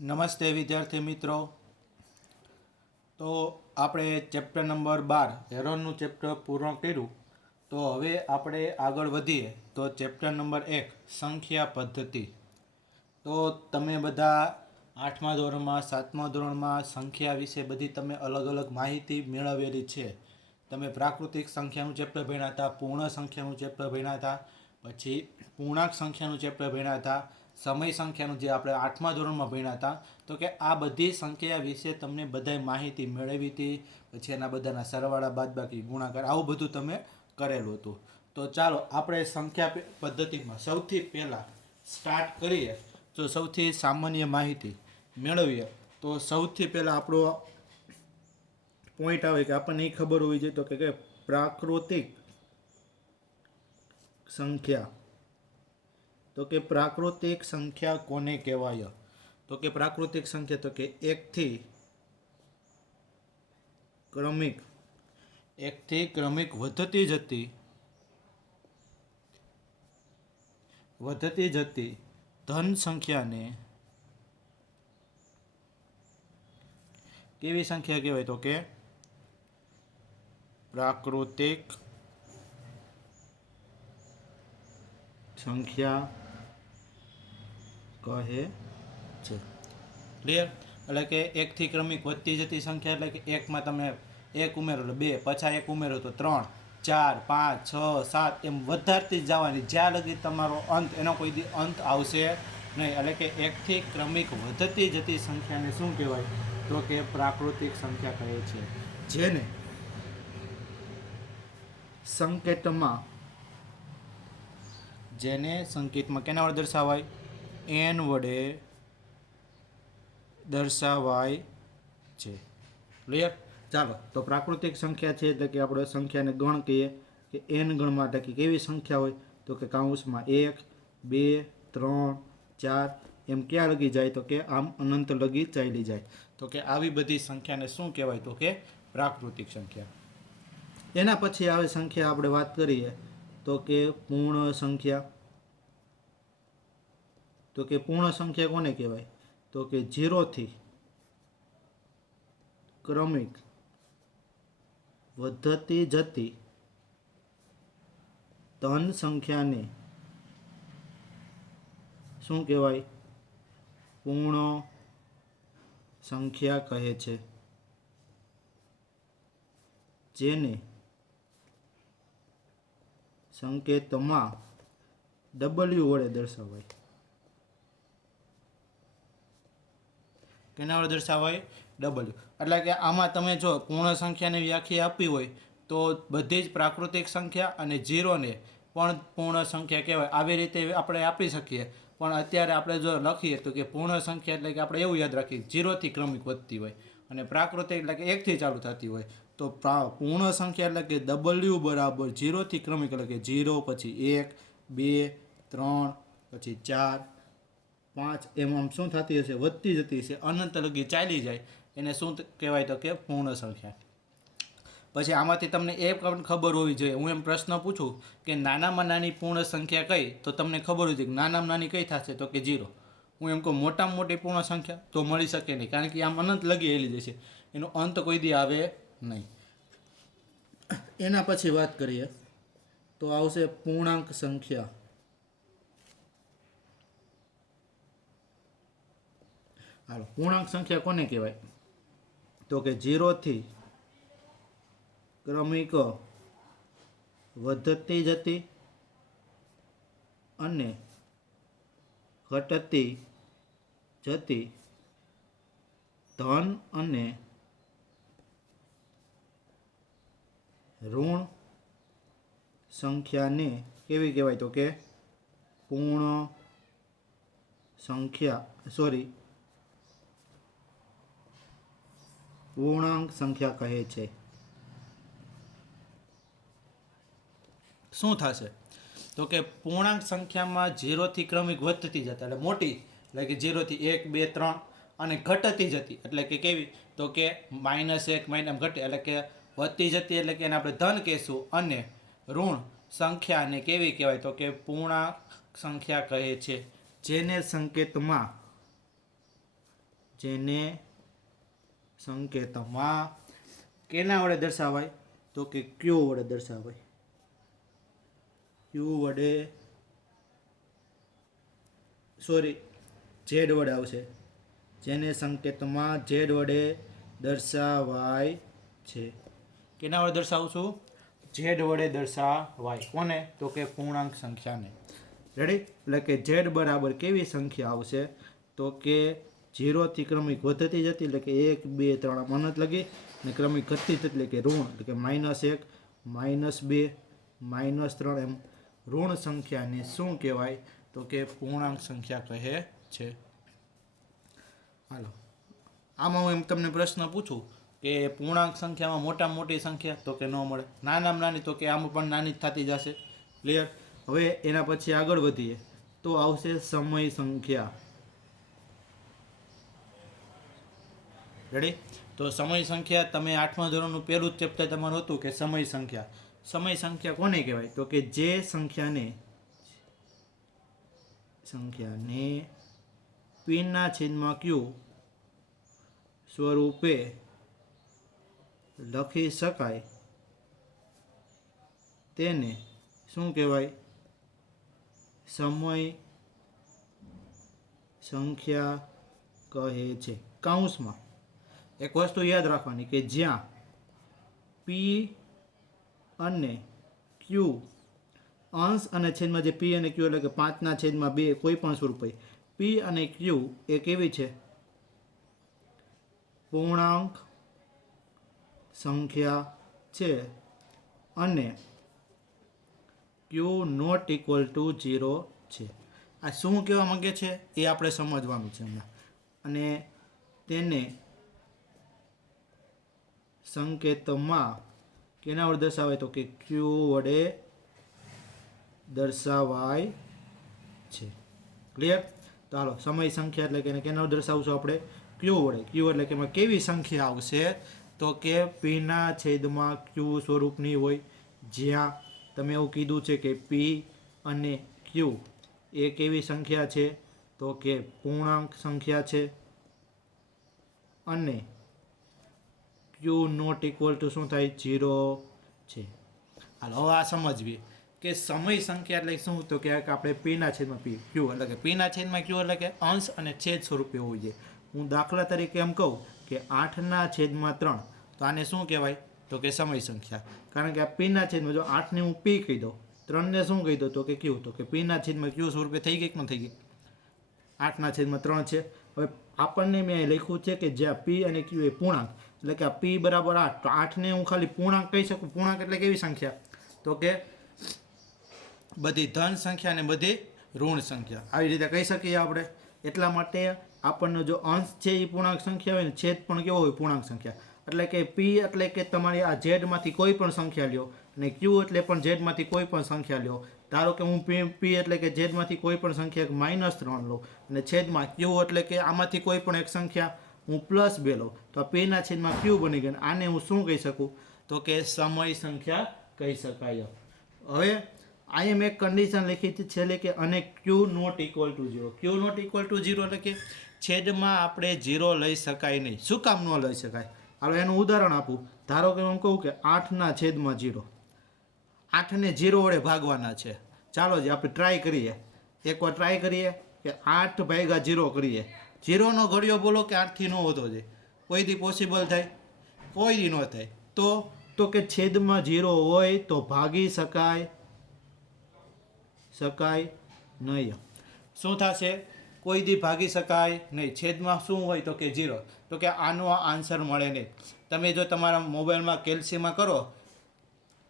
નમસ્તે વિદ્યાર્થી મિત્રો. તો આપણે ચેપ્ટર નંબર 12 હેરોનનું ચેપ્ટર પૂર્ણ કર્યું. તો હવે આપણે આગળ વધીએ તો ચેપ્ટર નંબર 1 સંખ્યા પદ્ધતિ. તો તમે બધા 8મા ધોરણમાં 7મા ધોરણમાં સંખ્યા વિશે બધી તમે અલગ અલગ માહિતી મેળવેલી છે. તમે પ્રાકૃતિક સંખ્યાનું ચેપ્ટર ભણ્યા હતા, પૂર્ણ સંખ્યાનું ચેપ્ટર ભણ્યા હતા, પછી પૂર્ણાંક સંખ્યાનું ચેપ્ટર ભણ્યા હતા, સમય સંખ્યાનું જે આપણે 8મા ધોરણમાં ભણ્યા હતા. તો કે આ બધી સંખ્યા વિશે તમને બધાય માહિતી મેળવી હતી. પછી એના બધાના સરવાળા, બાદબાકી, ગુણાકાર આવું બધું તમે કરેલું હતું. તો ચાલો આપણે સંખ્યા પદ્ધતિમાં સૌથી પહેલાં સ્ટાર્ટ કરીએ. તો સૌથી સામાન્ય માહિતી મેળવીએ. તો સૌથી પહેલાં આપણો પોઈન્ટ આવે કે આપણને એ ખબર હોવી જોઈએ તો કે પ્રાકૃતિક સંખ્યા. તો કે પ્રાકૃતિક સંખ્યા કોને કહેવાય? તો કે પ્રાકૃતિક સંખ્યા તો કે એકથી ક્રમિક વધતી જતી ધન સંખ્યાને કેવી સંખ્યા કહેવાય? તો કે પ્રાકૃતિક સંખ્યા કહે છે. ક્લિયર? એટલે કે એકથી ક્રમિક વધતી જતી સંખ્યા એટલે કે એકમાં તમે એક ઉમેરો એટલે 2, પાછા એક ઉમેરો તો 3, 4, 5, 6, 7 એમ વધારતી જ જવાની જ્યાં લગી તમારો અંત, એનો કોઈ દી અંત આવશે નહીં. એટલે કે એકથી ક્રમિક વધતી જતી સંખ્યાને શું કહેવાય? તો કે પ્રાકૃતિક સંખ્યા કહે છે. જેને સંકેતમાં કેના વડે દર્શાવાય? n વડે દર્શાવાય છે. ક્લિયર? ચાલો, તો પ્રાકૃતિક સંખ્યા છે એટલે કે આપણે સંખ્યાને ગણ કહીએ કે n ગણમાં એટલે કે કેવી સંખ્યા હોય? તો કે કૌંસમાં 1, 2, 3, 4 એમ ક્યાં લગી જાય? તો કે આમ અનંત લગી ચાલી જાય. તો કે આવી બધી સંખ્યાને શું કહેવાય? તો કે પ્રાકૃતિક સંખ્યા. એના પછી આવે સંખ્યા આપણે વાત કરીએ તો કે પૂર્ણ સંખ્યા. તો કે પૂર્ણ સંખ્યા કોને કહેવાય? તો કે 0 થી ક્રમિક વધતી જતી ધન સંખ્યાને શું કહેવાય? પૂર્ણ સંખ્યા કહે છે. જેને સંકેતમાં w વડે દર્શાવાય. કેના વડે દર્શાવાય? w. એટલે કે આમાં તમે જો પૂર્ણ સંખ્યાની વ્યાખ્યા આપી હોય તો બધી જ પ્રાકૃતિક સંખ્યા અને 0ને પણ પૂર્ણ સંખ્યા કહેવાય. આવી રીતે આપણે આપી શકીએ. પણ અત્યારે આપણે જો લખીએ તો કે પૂર્ણ સંખ્યા એટલે કે આપણે એવું યાદ રાખીએ 0 થી ક્રમિક વધતી હોય અને પ્રાકૃતિક એટલે કે 1 થી ચાલુ થતી હોય. તો પૂર્ણ સંખ્યા એટલે કે w બરાબર 0 થી ક્રમિક એટલે કે 0, પછી 1, 2, 3, પછી 4, 5 એમ આમ શું થતી હશે? વધતી જતી હશે, અનંત લગી ચાલી જાય. એને શું કહેવાય? તો કે પૂર્ણ સંખ્યા. પછી આમાંથી તમને એ પણ ખબર હોવી જોઈએ, હું એમ પ્રશ્ન પૂછું કે નાનામાં નાની પૂર્ણ સંખ્યા કઈ? તો તમને ખબર હોય છે કે નાનામાં નાની કઈ થશે? તો કે 0. હું એમ કહું મોટામાં મોટી પૂર્ણ સંખ્યા તો મળી શકે નહીં, કારણ કે આમ અનંત લગી હેલી જશે, એનો અંત કોઈ દી આવે નહીં. એના પછી વાત કરીએ તો આવશે પૂર્ણાંક સંખ્યા. હાલો, પૂર્ણાંક સંખ્યા કોને કહેવાય? તો કે 0 થી ક્રમિક વધતી જતી અને ઘટતી જતી ધન અને ઋણ સંખ્યાને કેવી કહેવાય? તો કે પૂર્ણાંક સંખ્યા કહે છે. શું થશે? તો કે પૂર્ણાંક સંખ્યામાં 0 થી ક્રમિક વધતી જતા એટલે મોટી, એટલે કે 0 થી 1, 2, 3 અને ઘટતી જતી એટલે કે કેવી? તો કે -1 એમ ઘટે એટલે કે વધતી જતી એટલે કે એને આપણે ધન કહેશું. અને ઋણ સંખ્યાને કેવી કહેવાય? તો કે પૂર્ણાંક સંખ્યા કહે છે. જેને સંકેતમાં જેને સંકેતમાં કેના વડે દર્શાવાય તો કે ક્યુ વડે દર્શાવાય. ક્યુ વડે ઝેડ વડે આવશે, જેને સંકેતમાં ઝેડ વડે દર્શાવાય છે. કેના વડે દર્શાવશું? ઝેડ વડે દર્શાવાય. કોને? તો કે પૂર્ણાંક સંખ્યાને. રેડી? એટલે કે ઝેડ બરાબર કેવી સંખ્યા આવશે તો કે 0 થી ક્રમિક વધતી જતી એટલે કે 1 2 3 આમ અનંત લગી, અને ક્રમિક ઘટતી જતી એટલે કે ઋણ એટલે કે -1 -2 -3 એમ ઋણ સંખ્યાને શું કહેવાય તો કે પૂર્ણાંક સંખ્યા કહે છે. હાલો, આમાં હું એમ તમને પ્રશ્ન પૂછું કે પૂર્ણાંક સંખ્યામાં મોટામાં મોટી સંખ્યા તો કે ન મળે, નાનામાં નાની તો કે આમાં પણ નાની જ થતી જશે. ક્લિયર? હવે એના પછી આગળ વધીએ તો આવશે સમય સંખ્યા. રેડી? તો સમય સંખ્યા તમે 8મા ધોરણનું પહેલું જ ચેપ્ટર તમારું હતું કે સમય સંખ્યા. સમય સંખ્યા કોને કહેવાય તો કે જે સંખ્યાને p/q સ્વરૂપે લખી શકાય તેને શું કહેવાય? સમય સંખ્યા કહે છે. કૌંસમાં એક વસ્તુ યાદ રાખવાની કે જ્યાં p અને q અંશ અને છેદમાં જે p અને q એટલે કે 5/2 કોઈ પણ સ્વરૂપે p અને q એ કેવી છે? પૂર્ણાંક સંખ્યા છે અને q ≠ 0 છે. આ શું કહેવા માંગે છે એ આપણે સમજવાનું છે હમણાં. અને તેને સંકેતમાં કેના વડે દર્શાવાય તો કે q વડે દર્શાવાય છે. ક્લિયર? તો હાલો, સમય સંખ્યા એટલે કે કેના વડે દર્શાવશું આપણે? q વડે. q એટલે કે એમાં કેવી સંખ્યા આવશે તો કે p/q સ્વરૂપની હોય, જ્યાં તમે એવું કીધું છે કે p અને q એ કેવી સંખ્યા છે તો કે પૂર્ણાંક સંખ્યા છે અને q ≠ શું થાય? 0 છે. હાલો, હવે આ સમજવી કે સમય સંખ્યા એટલે શું તો કે આપણે p/p q એટલે કે p/q એટલે કે અંશ અને છેદ સ્વરૂપે હોવું જોઈએ. હું દાખલા તરીકે એમ કહું કે 8/3 તો આને શું કહેવાય તો કે સમય સંખ્યા. કારણ કે આ p/, જો 8ને હું p કહી દઉં, 3ને શું કહી દઉં તો કે q, તો કે p/q સ્વરૂપે થઈ ગઈ કે ન થઈ ગઈ? 8/3 છે. હવે આપણને મેં લખ્યું છે કે જ્યાં p અને q એ પૂર્ણાંક એટલે કે આ p = 8, તો 8ને હું ખાલી પૂર્ણાંક કહી શકું. પૂર્ણાંક એટલે કેવી સંખ્યા તો કે બધી ધન સંખ્યા અને બધી ઋણ સંખ્યા, આવી રીતે કહી શકીએ આપણે. એટલા માટે આપણને જો અંશ છે એ પૂર્ણાંક સંખ્યા હોય ને છેદ પણ કેવો હોય? પૂર્ણાંક સંખ્યા. એટલે કે p એટલે કે તમારી આ ઝેડમાંથી કોઈ પણ સંખ્યા લ્યો, અને q એટલે પણ ઝેડમાંથી કોઈ પણ સંખ્યા લ્યો. ધારો કે હું p એટલે કે ઝેડમાંથી કોઈ પણ સંખ્યા -3 લઉં, અને છેદમાં q એટલે કે આમાંથી કોઈ પણ એક સંખ્યા હું +2 લઉં, તો આ p/q બની ગઈ. આને હું શું કહી શકું તો કે સમય સંખ્યા કહી શકાય. હવે અહીંયા મેં એક કન્ડિશન લખી છે છેલ્લે કે અને q ≠ 0. q ≠ 0 એટલે કે છેદમાં આપણે 0 લઈ શકાય નહીં. શું કામ ન લઈ શકાય? હાલો, એનું ઉદાહરણ આપું. ધારો કે હું કહું કે 8/0. 8ને 0 વડે ભાગવાના છે. ચાલો જ આપણે ટ્રાય કરીએ. એકવાર ટ્રાય કરીએ કે 8/0 કરીએ. 0નો ઘડિયો બોલો કે 8થી ન હોતો જાય. કોઈ દી પોસિબલ થાય? કોઈ દી ન થાય. તો કે છેદમાં 0 હોય તો ભાગી શકાય નહીં. શું થશે? કોઈ દી ભાગી શકાય નહીં. છેદમાં શું હોય તો કે 0. તો કે આનો આન્સર મળે નહીં. તમે જો તમારા મોબાઈલમાં કેલ્સીમાં કરો,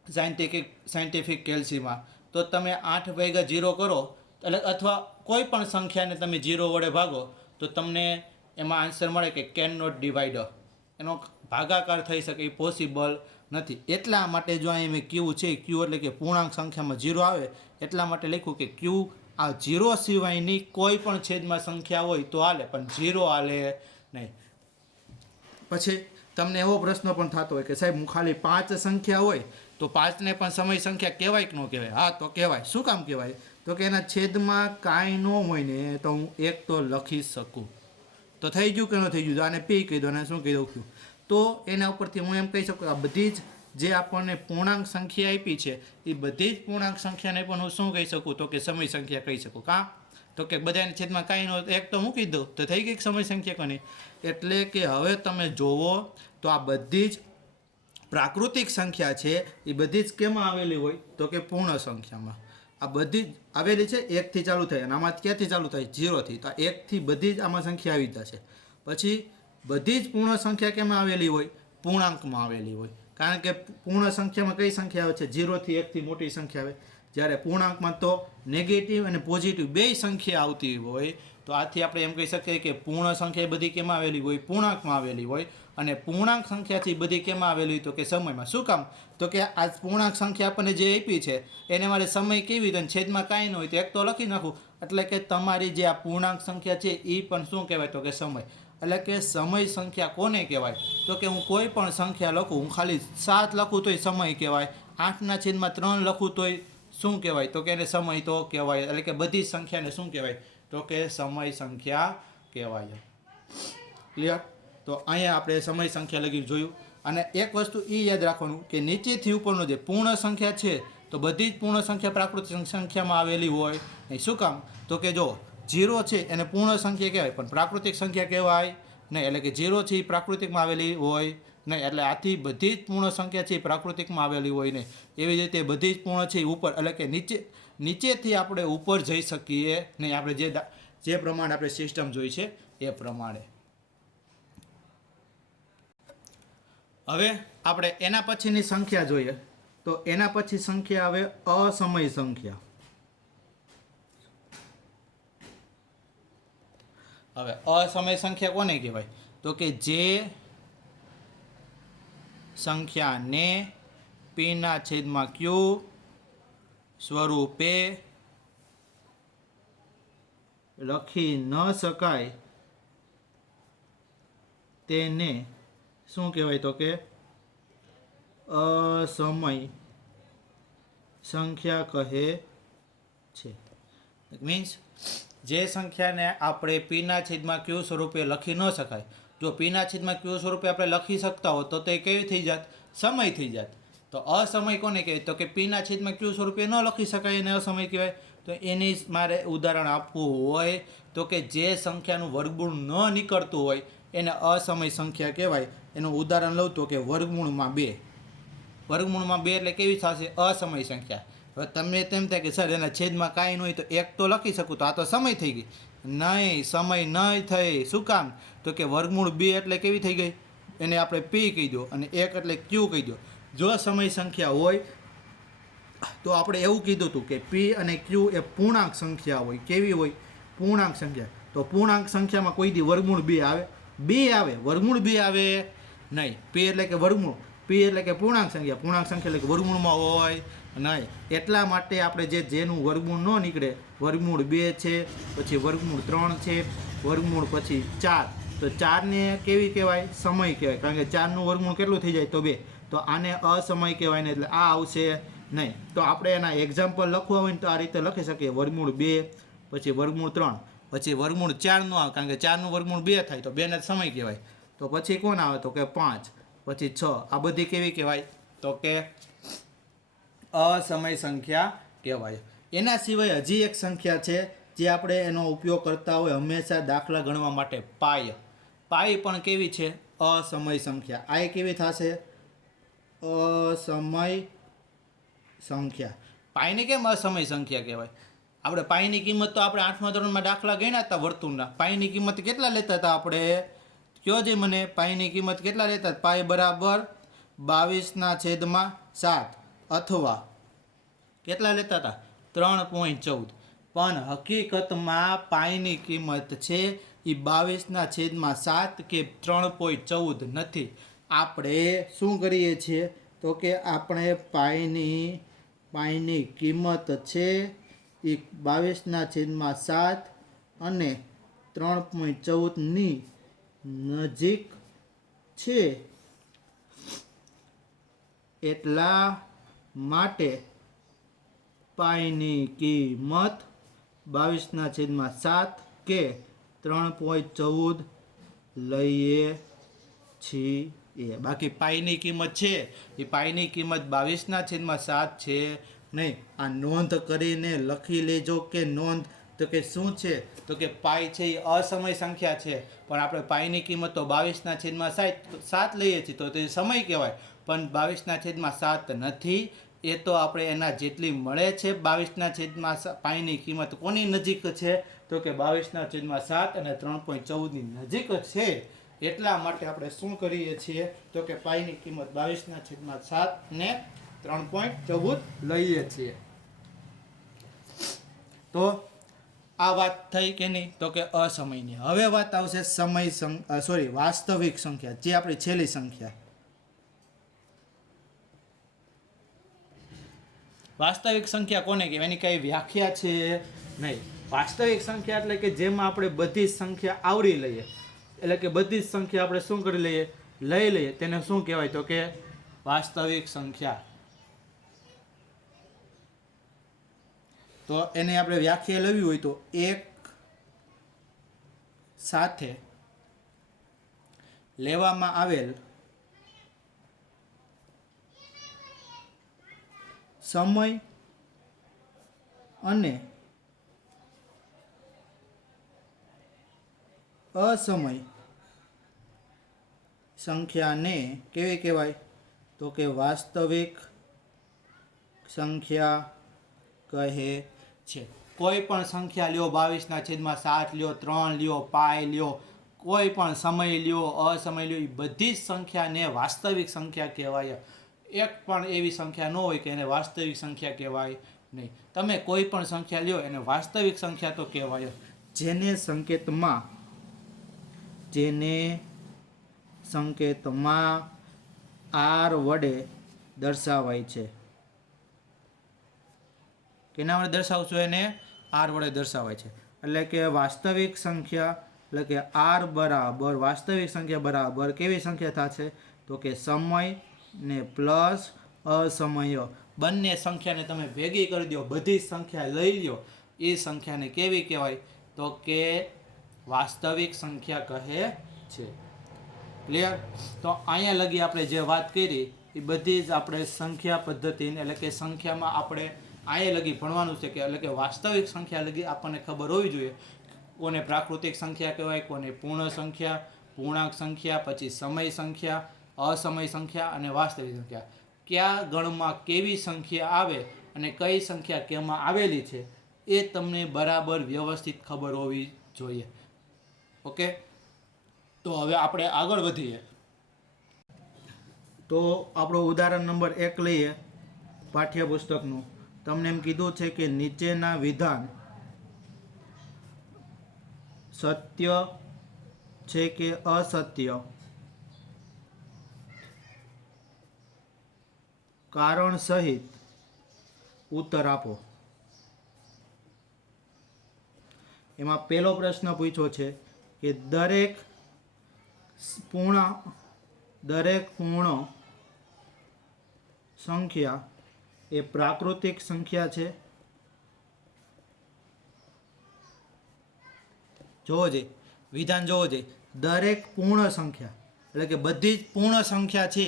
સાયન્ટિફિક કેલ્સીમાં, તો તમે 8/0 કરો એટલે અથવા કોઈ પણ સંખ્યાને તમે 0 વડે ભાગો તો તમને એમાં આન્સર મળે કે કેન નોટ ડિવાઈડ. એનો ભાગાકાર થઈ શકે એ પોસિબલ નથી. એટલા માટે જો અહીં મેં q છે, q એટલે કે પૂર્ણાંક સંખ્યામાં 0 આવે, એટલા માટે લખ્યું કે q આ 0 સિવાયની કોઈ પણ છેદમાં સંખ્યા હોય તો હાલે, પણ 0 હાલે નહીં. પછી તમને એવો પ્રશ્ન પણ થતો હોય કે સાહેબ હું ખાલી 5 સંખ્યા હોય તો 5ને પણ સમય સંખ્યા કહેવાય કે ન કહેવાય? હા, તો કહેવાય. શું કામ કહેવાય? તો કે એના છેદમાં કાંઈ ન હોય ને તો હું 1 તો લખી શકું. તો થઈ ગયું કે ન થઈ ગયું? તો આને પી કહી દો અને શું કહી દઉં છું? તો એના ઉપરથી હું એમ કહી શકું આ બધી જ જે આપણને પૂર્ણાંક સંખ્યા આપી છે એ બધી જ પૂર્ણાંક સંખ્યાને પણ હું શું કહી શકું? તો કે સમય સંખ્યા કહી શકું. કાં તો કે બધાની છેદમાં કાંઈ ન એક તો મૂકી દઉં તો થઈ ગઈ સમય સંખ્યા કોની. એટલે કે હવે તમે જોવો તો આ બધી જ પ્રાકૃતિક સંખ્યા છે એ બધી જ કેમાં આવેલી હોય? તો કે પૂર્ણ સંખ્યામાં. આ બધી જ આવેલી છે એકથી ચાલુ થાય અને આમાં ક્યાંથી ચાલુ થાય? 0થી. તો એકથી બધી જ આમાં સંખ્યા આવી જશે. પછી બધી જ પૂર્ણ સંખ્યા કેમાં આવેલી હોય? પૂર્ણાંકમાં આવેલી હોય. કારણ કે પૂર્ણ સંખ્યામાં કઈ સંખ્યા આવે છે? 0થી 1થી મોટી સંખ્યા આવે. જ્યારે પૂર્ણાંકમાં તો નેગેટિવ અને પોઝિટિવ બેય સંખ્યા આવતી હોય. તો આથી આપણે એમ કહી શકીએ કે પૂર્ણ સંખ્યા બધી કેમાં આવેલી હોય? પૂર્ણાંકમાં આવેલી હોય. અને પૂર્ણાંક સંખ્યાથી બધી કેમાં આવેલી હોય? તો કે સમયમાં. શું કામ? તો કે આ પૂર્ણાંક સંખ્યા આપણને જે આપી છે એને મારે સમય કેવી રીતે છેદમાં કાંઈ ન હોય તો એક તો લખી નાખું. એટલે કે તમારી જે આ પૂર્ણાંક સંખ્યા છે એ પણ શું કહેવાય? તો કે સમય. એટલે કે સમય સંખ્યા કોને કહેવાય? તો કે હું કોઈ પણ સંખ્યા લખું, હું ખાલી 7 લખું તોય સમય કહેવાય, 8/3 લખું તોય શું કહેવાય? તો કે એને સમય તો કહેવાય. એટલે કે બધી સંખ્યાને શું કહેવાય? તો કે સમય સંખ્યા કહેવાય. ક્લિયર? તો અહીંયા આપણે સમય સંખ્યા લગી જોયું. અને એક વસ્તુ એ યાદ રાખવાનું કે નીચેથી ઉપરનો જે પૂર્ણ સંખ્યા છે તો બધી જ પૂર્ણ સંખ્યા પ્રાકૃતિક સંખ્યામાં આવેલી હોય નહીં. શું કામ? તો કે જો 0 છે એને પૂર્ણ સંખ્યા કહેવાય પણ પ્રાકૃતિક સંખ્યા કહેવાય નહીં. એટલે કે 0 છે એ પ્રાકૃતિકમાં આવેલી હોય નહીં. એટલે આથી બધી જ પૂર્ણ સંખ્યા છે એ પ્રાકૃતિકમાં આવેલી હોય નહીં. એવી જ રીતે બધી જ પૂર્ણ છે એ ઉપર એટલે કે નીચેથી આપણે ઉપર જઈ શકીએ નહીં. આપણે જે પ્રમાણે આપણે સિસ્ટમ જોઈ છે એ પ્રમાણે. હવે આપણે એના પછીની સંખ્યા જોઈએ. તો એના પછી સંખ્યા આવે અસમય સંખ્યા. હવે અસમય સંખ્યા કોને કહેવાય? તો કે જે સંખ્યાને પીના છેદમાં ક્યુ સ્વરૂપે લખી ન શકાય તેને શું કહેવાય? તો કે અસમય સંખ્યા કહે છે. મીન્સ જે સંખ્યાને આપણે પીના છેદમાં ક્યુ સ્વરૂપે લખી ન શકાય. જો પીના છેદમાં ક્યુ સ્વરૂપે આપણે લખી શકતા હો તો તે કેવી થઈ જાત? સમય થઈ જાત. તો અસમય કોને કહેવાય? તો કે પીના છેદમાં ક્યુ સ્વરૂપે ન લખી શકાય એને અસમય કહેવાય. તો એની મારે ઉદાહરણ આપવું હોય તો કે જે સંખ્યાનું વર્ગમૂળ ન નીકળતું હોય એને અસમય સંખ્યા કહેવાય. એનું ઉદાહરણ લઉં તો કે વર્ગમૂળમાં 2. વર્ગમૂળમાં 2 એટલે કેવી થશે? અસમય સંખ્યા. હવે તમને તેમ થાય કે સર એના છેદમાં કાંઈ ન હોય તો એક તો લખી શકું તો આ તો સમય થઈ ગઈ. નહીં, સમય નહીં થઈ. શું કામ? તો કે વર્ગમૂળ 2 એટલે કેવી થઈ ગઈ? એને આપણે પી કહી દો અને 1 એટલે ક્યુ કહી દો. જો સમય સંખ્યા હોય તો આપણે એવું કીધું હતું કે પી અને ક્યુ એ પૂર્ણાંક સંખ્યા હોય. કેવી હોય? પૂર્ણાંક સંખ્યા. તો પૂર્ણાંક સંખ્યામાં કોઈ દી વર્ગમૂળ 2 આવે? 2 આવે. વર્ગમૂળ 2 આવે નહીં. પી એટલે કે વર્ગમૂળ, પી એટલે કે પૂર્ણાંક સંખ્યા, પૂર્ણાંક સંખ્યા એટલે કે વર્ગમૂળમાં હોય નહીં. એટલા માટે આપણે જેનું વર્ગમૂળ ન નીકળે, વર્ગમૂળ 2 છે, પછી વર્ગમૂળ 3 છે, વર્ગમૂળ પછી 4. તો 4ને કેવી કહેવાય? સમય કહેવાય. કારણ કે 4નું વર્ગમૂળ કેટલું થઈ જાય? તો 2. તો આને અસમય કહેવાય ને એટલે આ આવશે નહીં. તો આપણે એના એક્ઝામ્પલ લખવા હોય ને તો આ રીતે લખી શકીએ. વર્ગમૂળ 2, પછી વર્ગમૂળ 3, પછી વર્ગમૂળ 4 નો આવે કારણ કે 4નું વર્ગમૂળ 2 થાય તો 2 ને સમય કહેવાય. તો પછી કોણ આવે? તો કે 5, પછી 6. આ બધી કેવી કહેવાય? તો કે અસમય સંખ્યા કહેવાય. એના સિવાય હજી એક સંખ્યા છે જે આપણે એનો ઉપયોગ કરતા હોય હંમેશા દાખલા ગણવા માટે. પાય. પાય પણ કેવી છે? અસમય સંખ્યા. આ કેવી થશે? અસમય સંખ્યા. પાયની કેમ અસમય સંખ્યા કહેવાય? આપણે પાયની કિંમત તો આપણે 8મા ધોરણમાં દાખલા ગણ્યા હતા વર્તુળના. પાયની કિંમત કેટલા લેતા હતા આપણે? કયો જે મને પાયની કિંમત કેટલા લેતા? પાય બરાબર 22/7 અથવા કેટલા લેતા હતા? 3.14. પણ હકીકતમાં પાયની કિંમત છે એ 22/7 કે 3.14 નથી. આપણે શું કરીએ છીએ? તો કે આપણે પાયની કિંમત છે એ 22/7 અને 3.14ની નજીક છે. એટલા માટે પાયની કિંમત 22/7 કે 3.14 લઈએ છીએ. બાકી પાઈની કિંમત છે એ પાઈની કિંમત 22/7 છે નહીં. આ નોંધ કરીને લખી લેજો કે નોંધ તો કે શું છે તો કે પાઈ છે એ અસમય સંખ્યા છે, પણ આપણે પાઈની કિંમત તો 22/7 લઈએ છીએ તો તે સમય કહેવાય, પણ 22/7 નથી. એ તો આપણે એના જેટલી મળે છે 22/7 પાઈની કિંમત કોની નજીક છે તો કે 22/7 અને 3.14ની નજીક છે. એટલા માટે આપણે શું કરીએ છીએ તો કે પાઈની કિંમત 22/7 ને 3.14 લઈએ છીએ. તો આ વાત થઈ કે નહીં તો કે અસમયની. હવે વાત આવશે વાસ્તવિક સંખ્યા, જે આપણી છેલ્લી સંખ્યા. વાસ્તવિક સંખ્યા કોને કહેવાય એની કઈ વ્યાખ્યા છે નહીં. વાસ્તવિક સંખ્યા એટલે કે જેમાં આપણે બધી જ સંખ્યા આવરી લઈએ, એટલે કે બધી જ સંખ્યા આપણે શું કરી લઈએ, લઈ લઈએ, તેને શું કહેવાય તો કે વાસ્તવિક સંખ્યા. તો એને આપણે વ્યાખ્યા લેવી હોય તો એક સાથે લેવામાં આવેલ સમય અને અસમય સંખ્યાને કેવી કહેવાય તો કે વાસ્તવિક સંખ્યા કહે છે. કોઈ પણ સંખ્યા લ્યો, 22/7 લ્યો, 3 લ્યો, પાઈ લ્યો, કોઈ પણ સમય લ્યો, અસમય લ્યો, એ બધી જ સંખ્યાને વાસ્તવિક સંખ્યા કહેવાય. એક પણ એવી સંખ્યા ન હોય કે એને વાસ્તવિક સંખ્યા કહેવાય નહીં. તમે કોઈ પણ સંખ્યા લ્યો એને વાસ્તવિક સંખ્યા તો કહેવાય. જેને સંકેતમાં આર વડે દર્શાવાય છે. કેના વડે દર્શાવશો એને? આર વડે દર્શાવાય છે. એટલે કે વાસ્તવિક સંખ્યા એટલે કે આર બરાબર વાસ્તવિક સંખ્યા બરાબર કેવી સંખ્યા થશે તો કે સમય ને પ્લસ અસમય બંને સંખ્યાને તમે ભેગી કરી દો, બધી જ સંખ્યા લઈ લો, એ સંખ્યાને કેવી કહેવાય તો કે વાસ્તવિક સંખ્યા કહે છે. ક્લિયર? તો અહીંયા લગી આપણે જે વાત કરી એ બધી જ આપણે સંખ્યા પદ્ધતિને એટલે કે સંખ્યામાં આપણે અહીંયા લગી ભણવાનું છે કે એટલે કે વાસ્તવિક સંખ્યા લગી આપણને ખબર હોવી જોઈએ. કોને પ્રાકૃતિક સંખ્યા કહેવાય, કોને પૂર્ણ સંખ્યા, પૂર્ણાંક સંખ્યા, પછી સમય સંખ્યા, અસમય સંખ્યા અને વાસ્તવિક સંખ્યા. કયા ગણમાં કેવી સંખ્યા આવે અને કઈ સંખ્યા કેમાં આવેલી છે એ તમને બરાબર વ્યવસ્થિત ખબર હોવી જોઈએ. ઓકે, તો હવે આપણે આગળ વધીએ. તો આપણો ઉદાહરણ નંબર 1 લઈએ પાઠ્યપુસ્તકનું. તમને એમ કીધું છે કે નીચેના વિધાન સત્ય છે કે અસત્ય, કારણ સહિત ઉત્તર આપો. એમાં પહેલો પ્રશ્ન પૂછ્યો છે કે દરેક પૂર્ણ સંખ્યા એ પ્રાકૃતિક સંખ્યા છે. જોવો જોઈએ, વિધાન જોવો જોઈએ. દરેક પૂર્ણ સંખ્યા એટલે કે બધી જ પૂર્ણ સંખ્યા છે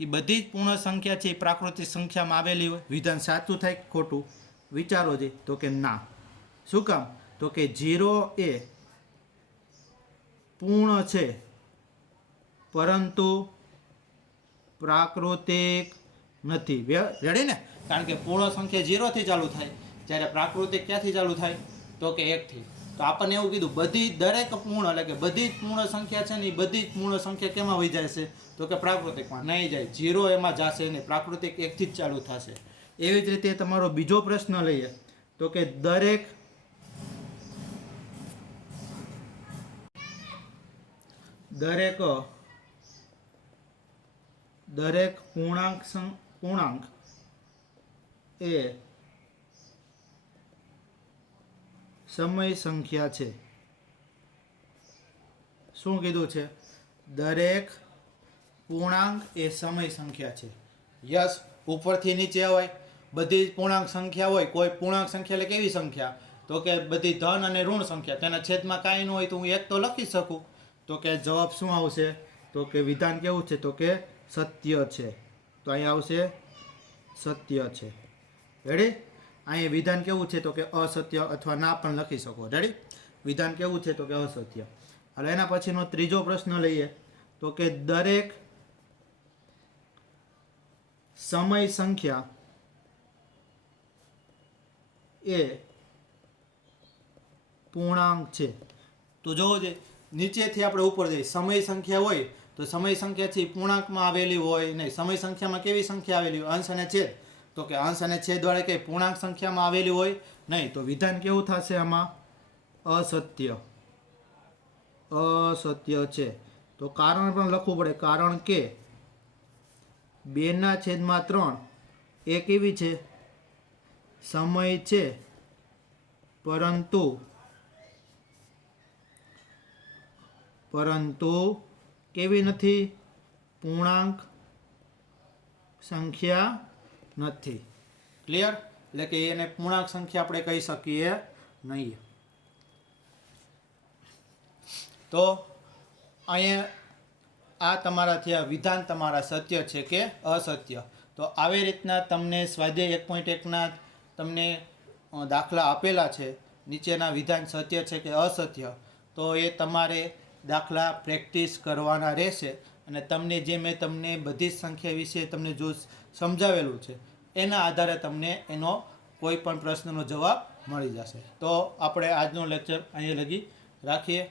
એ બધી જ પૂર્ણ સંખ્યા છે એ પ્રાકૃતિક સંખ્યામાં આવેલી હોય. વિધાન સાચું થાય કે ખોટું વિચારો જોઈએ તો કે ના. શું કામ તો કે 0 એ પૂર્ણ છે પરંતુ પ્રાકૃતિક નથી. રેડી ને? કારણ કે પૂર્ણ સંખ્યા 0 થી ચાલુ થાય, જ્યારે પ્રાકૃતિક ક્યાંથી ચાલુ થાય તો કે 1 થી. તો આપણને એવું કીધું દરેક પૂર્ણ એટલે કે બધી જ પૂર્ણ સંખ્યા છે ને એ બધી જ પૂર્ણ સંખ્યા કેમાં વહી જાય છે તો કે પ્રાકૃતિકમાં નહીં જાય. 0 એમાં જશે ને પ્રાકૃતિક 1 થી જ ચાલુ થશે. એવી જ રીતે તમારો બીજો પ્રશ્ન લઈએ તો કે દરેક પૂર્ણાંક એ સમય સંખ્યા છે. શું કીધું છે? દરેક પૂર્ણાંક એ સમય સંખ્યા છે. યસ, ઉપરથી નીચે હોય બધી જ પૂર્ણાંક સંખ્યા હોય. કોઈ પૂર્ણાંક સંખ્યા એટલે કેવી સંખ્યા તો કે બધી ધન અને ઋણ સંખ્યા, તેના છેદમાં કાંઈ ન હોય તો હું 1 તો લખી શકું. તો તો કે જવાબ શું આવશે? તો કે વિધાન કેવું છે? તો કે સત્ય છે. તો અહીંયા આવશે સત્ય છે. રેડી? અહીંયા વિધાન કેવું છે? તો કે અસત્ય અથવા ના પણ લખી શકો. રેડી? વિધાન કેવું છે? તો કે અસત્ય. હવે એના પછીનો ત્રીજો પ્રશ્ન લઈએ તો કે દરેક સમય સંખ્યા એ પૂર્ણાંક છે. તો જોવો છે નીચેથી આપણે ઉપર જઈએ, સમય સંખ્યા હોય તો સમય સંખ્યાથી પૂર્ણાંકમાં આવેલી હોય નહીં. સમય સંખ્યામાં કેવી સંખ્યા આવેલી હોય? અંશ અને છેદ. તો કે અંશ અને છેદ વાળા કઈ પૂર્ણાંક સંખ્યામાં આવેલી હોય નહીં. તો વિધાન કેવું થશે આમાં? અસત્ય. અસત્ય છે. તો કારણ પણ લખવું પડે, કારણ કે 2/3 એ કેવી છે? સમય છે, પરંતુ કેવી નથી? પૂર્ણાંક સંખ્યા નથી. ક્લિયર? એટલે કે એને પૂર્ણાંક સંખ્યા આપણે કહી શકીએ નહીં. તો અહીંયા આ તમારાથી આ વિધાન તમારા સત્ય છે કે અસત્ય. તો આવી રીતના તમને સ્વાધ્યાય 1.1ના તમને દાખલા આપેલા છે. નીચેના વિધાન સત્ય છે કે અસત્ય, તો એ તમારે દાખલા પ્રેક્ટિસ કરવાના રહેશે. અને તમને જે મેં તમને બધી જ સંખ્યા વિશે તમને જો સમજાવેલું છે એના આધારે તમને એનો કોઈ પણ પ્રશ્નનો જવાબ મળી જશે. તો આપણે આજનો લેક્ચર અહીંયા લગી રાખીએ.